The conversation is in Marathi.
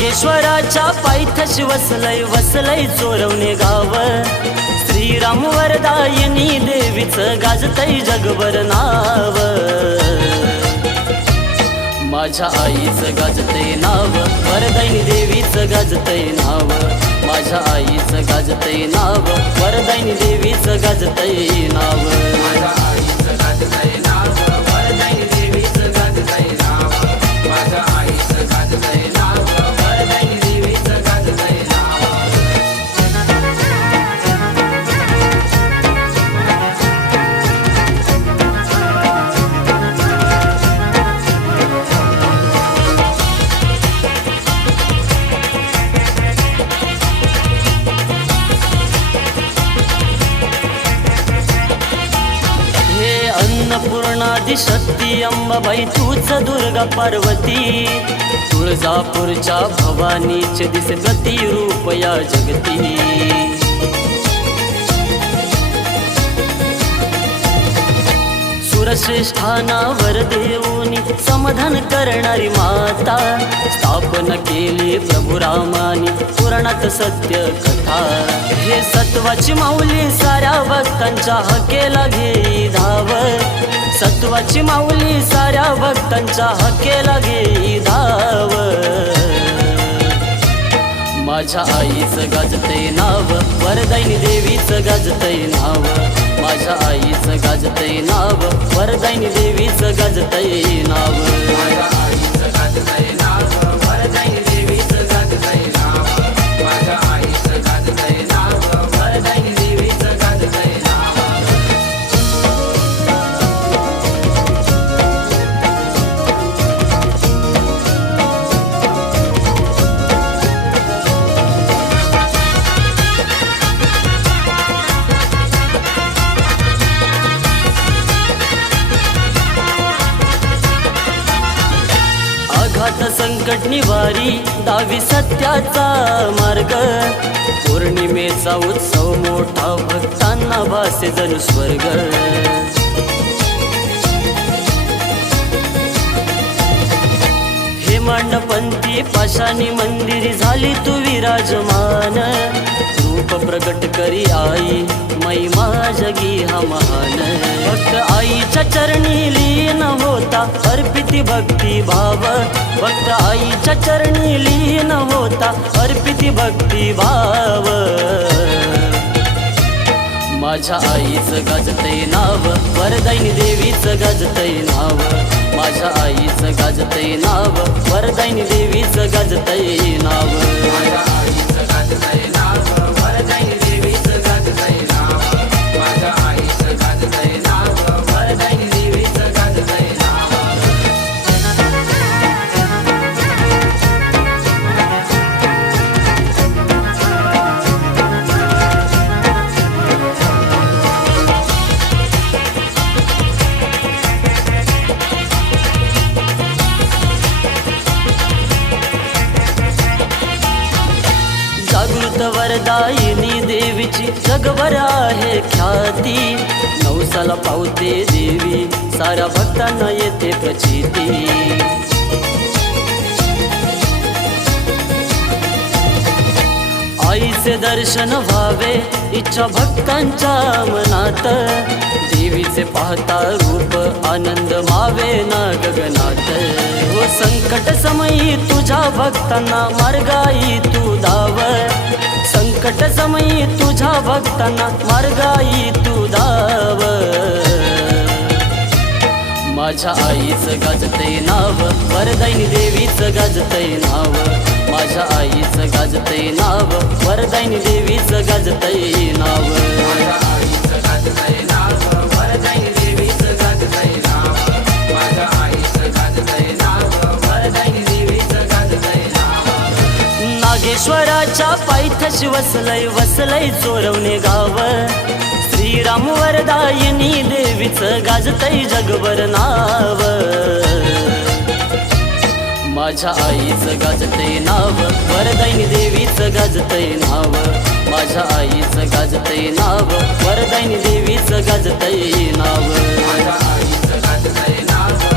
नागेश्वराच्या पायथशी वसलय वसलय चोरवणे गाव. श्रीराम वरदायिनी देवीचं गाजतय जगभर नाव. माझ्या आईचं गाजतय नाव वरदायिनी देवीचं गाजतय नाव. माझ्या आईचं गाजतय नाव वरदायिनी देवीचं गाजतय नाव. अन्नपूर्णादी शक्ती अंबाबाई तूच दुर्गा पार्वती. तुळजापूरच्या भवानीचे दिसे प्रतिरूप या जगती. सुरश्रेष्ठानावर देऊनी समाधान करणारी माता स्थापन केली प्रभू रामानी पुराणात सत्य कथा. हे सत्वाची माऊली साऱ्या भक्तांच्या हकेला घेई धाव सत्वाची माऊली साऱ्या भक्तांच्या हकेला घेई धाव माझ्या आईचं गाजतय नाव वरदायिनी देवीचं गाजतय नाव. माझ्या आईचं गाजतय नाव वरदायिनी देवीचं गाजतय नाव. संकट निवारी दावी सत्याचा मार्ग. पौर्णिमेचा उत्सव मोठा भक्तांना भासे जणू स्वर्ग. हे मांडपंथी पाशानी मंदिरी झाली तू विराजमान. रूप प्रगट करी आई महिमा जगी हा महान. भक्त आईच्या चरणी लीन हो होता अर्पिती भक्ती भाव. भक्त आईच्या चरणी लीन होता. अर्पिती भक्ती भाव. माझ्या आईचं गाजतय नाव. वरदायिनी देवीचं गाजतय नाव. माझ्या आईचं गाजतय नाव. वरदायिनी देवीचं गाजतय नाव. देवीची जगभर आहे ख्याती. नवसाला पावते देवी साऱ्या भक्तांना येते प्रचिती. आईचे दर्शन व्हावे इच्छा भक्तांच्या मनात. देवीचे पाहता रूप आनंद मावे ना गगनात. हो संकट समयी तुझ्या भक्तांना मार्गाई तू धाव संकट समयी तुझ्या भक्तांना मार्गाई तू दाव माझ्या आईचं गाजतय नाव वरदायिनी देवीचं गाजतय नाव. माझ्या आईचं गाजतय नाव वरदायिनी देवीचं गाजतय नाव. नागेश्वराच्या पायथ्याशी वसलय वसलय चोरवणे गाव. श्रीराम वरदायिनी देवीचं गाजतय जगभर नाव. माझ्या आईचं गाजतय नाव वरदायिनी देवीचं गाजतय नाव. माझ्या आईचं गाजतय नाव वरदायिनी देवीचं गाजतय नाव. माझ्या आईचं गाजतंय नाव देवीचं नाव आईचं गाजतंय नाव.